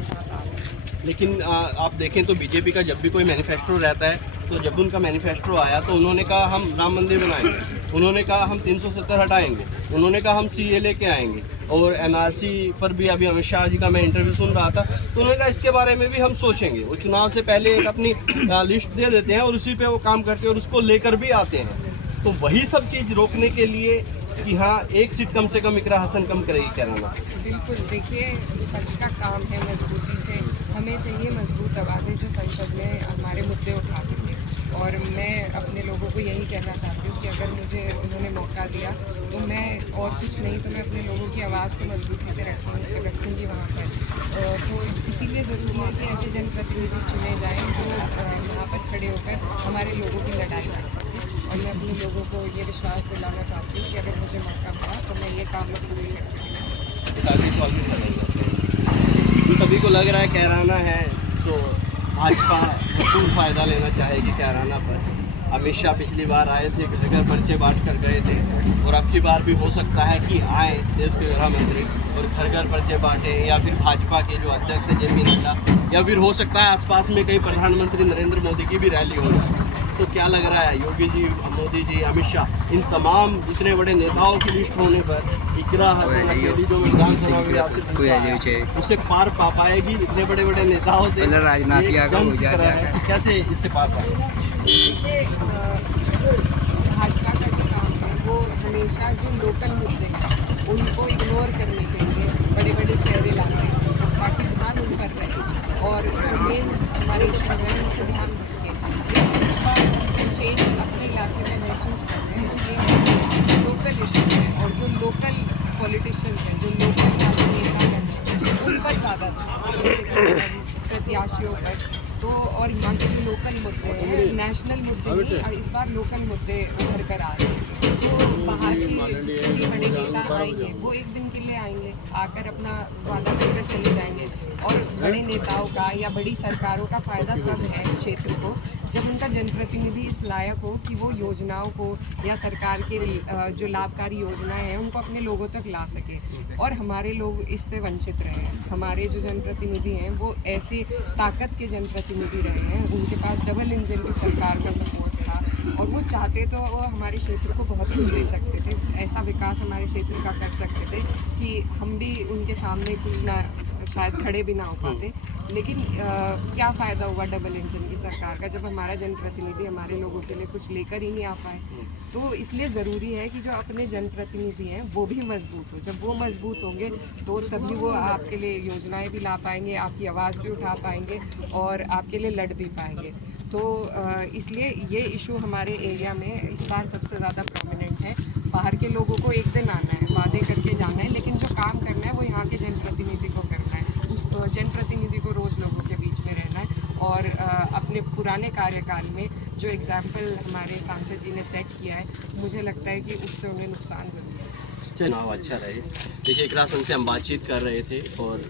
भी साथ आ रहे हैं। लेकिन आप देखें तो बीजेपी का जब भी कोई मैनिफेस्टो रहता है, तो जब उनका मैनिफेस्टो आया तो उन्होंने कहा हम राम मंदिर बनाएंगे, उन्होंने कहा हम 370 हटाएंगे, उन्होंने कहा हम सीए लेके आएंगे, और एनआरसी पर भी अभी अमित शाह जी का मैं इंटरव्यू सुन रहा था, तो उन्होंने कहा इसके बारे में भी हम सोचेंगे। वो चुनाव से पहले एक अपनी लिस्ट दे देते हैं और उसी पे वो काम करते हैं और उसको लेकर भी आते हैं। तो वही सब चीज़ रोकने के लिए कि हाँ एक सीट कम से कम इकरा हसन कम करेगी कैराना। बिल्कुल, देखिए विपक्ष का काम है मजबूती से, हमें चाहिए मजबूत आवाज़ें जो संसद में हमारे मुद्दे उठा सकें। और मैं अपने लोगों को यही कहना चाहती हूँ कि अगर मुझे उन्होंने मौका दिया तो मैं और कुछ नहीं तो मैं अपने लोगों की आवाज़ को मजबूती से रखूँगी वहाँ पर। तो इसीलिए ज़रूरी है कि ऐसे जनप्रतिनिधि चुने जाएँ जो वहाँ पर खड़े होकर हमारे लोगों की लड़ाई लड़ सकें। और मैं अपने लोगों को ये विश्वास दिलाना चाहती हूँ कि अगर मुझे मौका मिला तो मैं ये काम में पूरे करके सभी को लग रहा है कैराना है तो भाजपा भरपूर फ़ायदा लेना चाहेगी कैराना पर। अमित शाह पिछली बार आए थे, घर पर्चे बांट कर गए थे, और अब की बार भी हो सकता है कि आए देश के गृह मंत्री और घर घर पर्चे बांटे, या फिर भाजपा के जो अध्यक्ष है जेपी नड्डा, या फिर हो सकता है आसपास में कई प्रधानमंत्री नरेंद्र मोदी की भी रैली हो जाए। तो क्या लग रहा है योगी जी, मोदी जी, अमित शाह, इन तमाम इतने बड़े नेताओं की लिस्ट होने पर इकरा हसन अकेली जो विधानसभा में उससे पार पा पाएगी इतने बड़े बड़े नेताओं से? कैसे इससे पार पाएगी? भाजपा का जो काम है वो हमेशा जो लोकल मुद्दे हैं उनको इग्नोर करने के लिए बड़े बड़े चेहरे लाते हैं, बाकी ध्यान उन पर रहे और मेन हमारे इशू है उनसे ध्यान रखें। इस बार चेंज अपने इलाके में महसूस करते हैं कि ये लोकल इशू है और जो लोकल पॉलिटिशियंस हैं, जो लोकल नेता हैं उन पर ज़्यादा प्रत्याशियों पर तो, और यहाँ के जो लोकल मुद्दे हैं नेशनल मुद्दे नहीं, और इस बार लोकल मुद्दे उभर कर आ रहे हैं। तो बाहर के जितने बड़े नेता आएंगे वो एक दिन के लिए आएंगे, आकर अपना वादा करके चले जाएंगे, और बड़े नेताओं का या बड़ी सरकारों का फ़ायदा तब है क्षेत्र को जब उनका जनप्रतिनिधि इस लायक हो कि वो योजनाओं को या सरकार के जो लाभकारी योजनाएं हैं उनको अपने लोगों तक ला सके, और हमारे लोग इससे वंचित रहे हैं। हमारे जो जनप्रतिनिधि हैं वो ऐसे ताकत के जनप्रतिनिधि रहे हैं, उनके पास डबल इंजन की सरकार का सपोर्ट था और वो चाहते तो वो हमारे क्षेत्र को बहुत कुछ दे सकते थे, ऐसा विकास हमारे क्षेत्र का कर सकते थे कि हम भी उनके सामने कुछ ना शायद खड़े भी ना हो पाते। लेकिन क्या फ़ायदा हुआ डबल इंजन की सरकार का जब हमारा जनप्रतिनिधि हमारे लोगों के लिए कुछ लेकर ही नहीं आ पाए। तो इसलिए ज़रूरी है कि जो अपने जनप्रतिनिधि हैं वो भी मजबूत हो, जब वो मजबूत होंगे तो तभी वो आपके लिए योजनाएं भी ला पाएंगे, आपकी आवाज़ भी उठा पाएंगे और आपके लिए लड़ भी पाएंगे। तो इसलिए ये इशू हमारे एरिया में इस बार सबसे ज़्यादा प्रोमिनेंट है। बाहर के लोगों को एक दिन आना है, वादे करके जाना है, लेकिन जो काम करना है वो यहाँ के जनप्रतिनिधि को करना है। उस जनप्रतिनिधि को रोज़ लोगों के बीच में रहना है और अपने पुराने कार्यकाल में जो एग्जाम्पल हमारे सांसद जी ने सेट किया है, मुझे लगता है कि उससे उन्हें नुकसान ज़रूर है। चुनाव अच्छा रहे। देखिए इकरा हसन से हम बातचीत कर रहे थे और